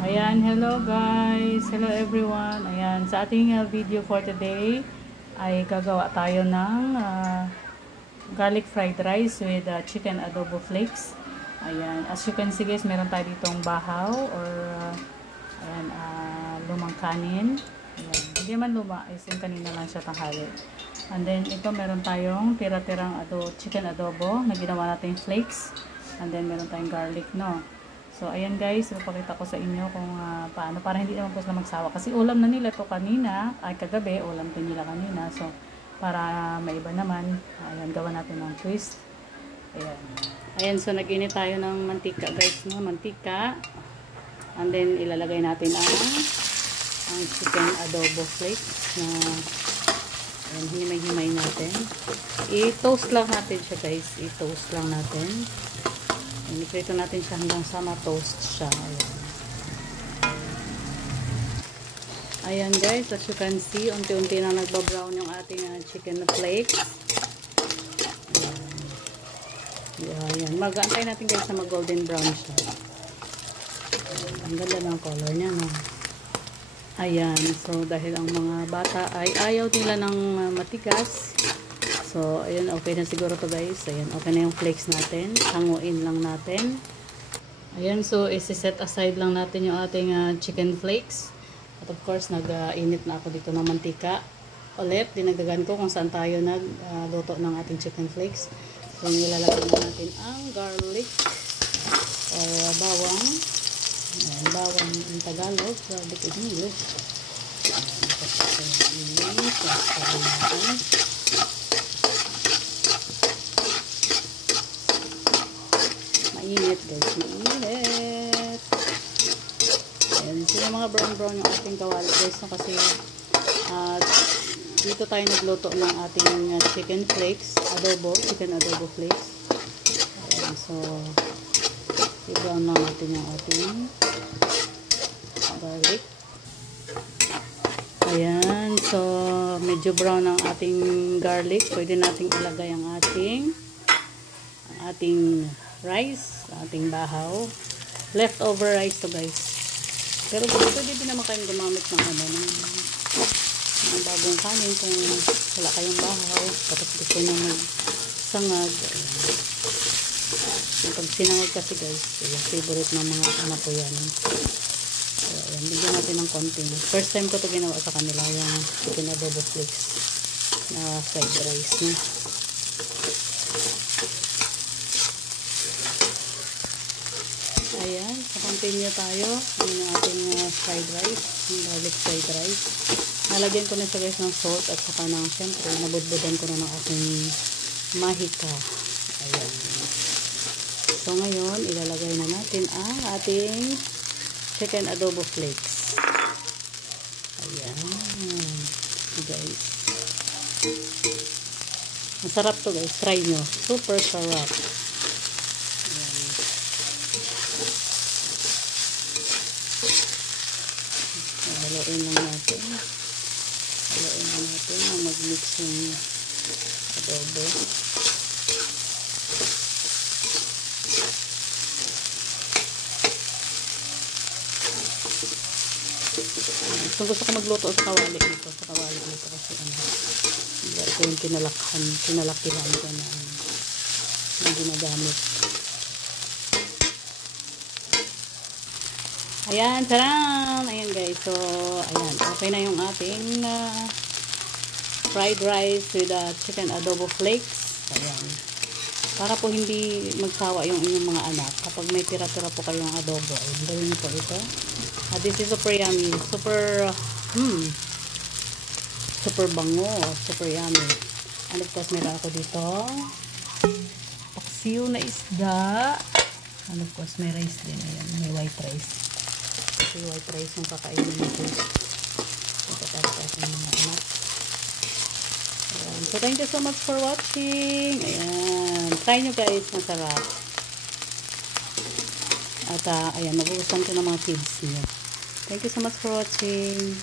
Ayan, hello guys. Hello everyone. Ayan, sa ating video for today ay gagawa tayo ng garlic fried rice with chicken adobo flakes. Ayan, as you can see guys, meron tayo ditong bahaw or ayan, lumang kanin. Ayan, hindi man luma, is yung kanina lang siya tanghali. And then ito meron tayong tira-tirang chicken adobo na ginawa natin flakes. And then meron tayong garlic, no. So, ayan guys, ipapakita ko sa inyo kung paano, para hindi naman po sila magsawa. Kasi ulam na nila to kanina, ay kagabi, ulam din nila kanina. So, para maiba naman, ayan, gawa natin ng twist. Ayan. Ayan, so nag-init tayo ng mantika guys, no? Mantika. And then, ilalagay natin ang chicken adobo flakes na ayan, himay-himay natin. I-toast lang natin siya guys. I-toast lang natin. Iprito natin siya hanggang sa ma-toast siya. Ayan guys, as you can see, unti-unti na nagbabrown yung ating chicken flakes. Ayan. Mag-aantay natin guys na mag-golden brown siya. Ang ganda ng color niya, no? Ayan, so dahil ang mga bata ay ayaw nila ng matigas. So, ayun, okay na siguro to guys. Ayan, okay na yung flakes natin. Hanguin lang natin. Ayan, so isi-set aside lang natin yung ating chicken flakes. At of course, nag-init na ako dito ng mantika. Ulit, dinagdagan ko kung saan tayo nagluto ng ating chicken flakes. So, nilalagay na natin ang garlic or bawang. Ayan, bawang in Tagalog, garlic in English. Ayan, mainit guys, mainit. Ayan, so yung mga brown yung ating kawali guys, no? Kasi dito tayo nagluto ng ating chicken flakes, chicken adobo flakes. Ayan, so i-brown lang natin yung ating garlic. Ayan, so medyo brown ang ating garlic. Pwede nating ilagay ang ating rice, ating bahaw. Leftover rice to guys. Pero pwede din naman kayong gumamit ng ng bagong kanin kung wala kayong bahaw. Tapos gusto nyo magsangag. Pag sinangag kasi guys, yung favorite ng mga anak ko yan. So, ayan, bigyan natin ng konting. First time ko to ginawa sa kanila, yung chicken adobo flakes na fried rice. No? Ayan, so continue tayo ng ating fried rice, yung garlic fried rice. Nalagyan ko na siya guys ng salt at saka ng, syempre, nabudbudan ko na ng ating mahika. Ayan. So ngayon, ilalagay na natin ang ating chicken adobo flakes. Ayan. Guys. Masarap to guys. Try nyo. Super sarap. Haluin lang natin. Haluin lang natin na mag-mix yung adobo. So, gusto ko magluto sa kawali dito. Sa kawali dito kasi ito yung kinalakihan ko na ginagamit. Ayan, taran! Ayan guys, so, ayan, okay na yung ating fried rice with chicken adobo flakes. Ayan. Para po hindi magsawa yung inyong mga anak. Kapag may tira-tira po kayong adobo, ayun, gawin niyo po ito. This is super yummy. Super bango. Super yummy. And of course, meron ako dito paksiw na isda. And of course, may rice din. Ayan, may white rice. Kasi white rice yung kakainin nito. Ipatapos ng mga anak. Ayan. So, thank you so much for watching. Ayan. Try nyo guys. Masarap. At, ayan. Magugustuhan ko ng mga kids niyo. Thank you so much for watching.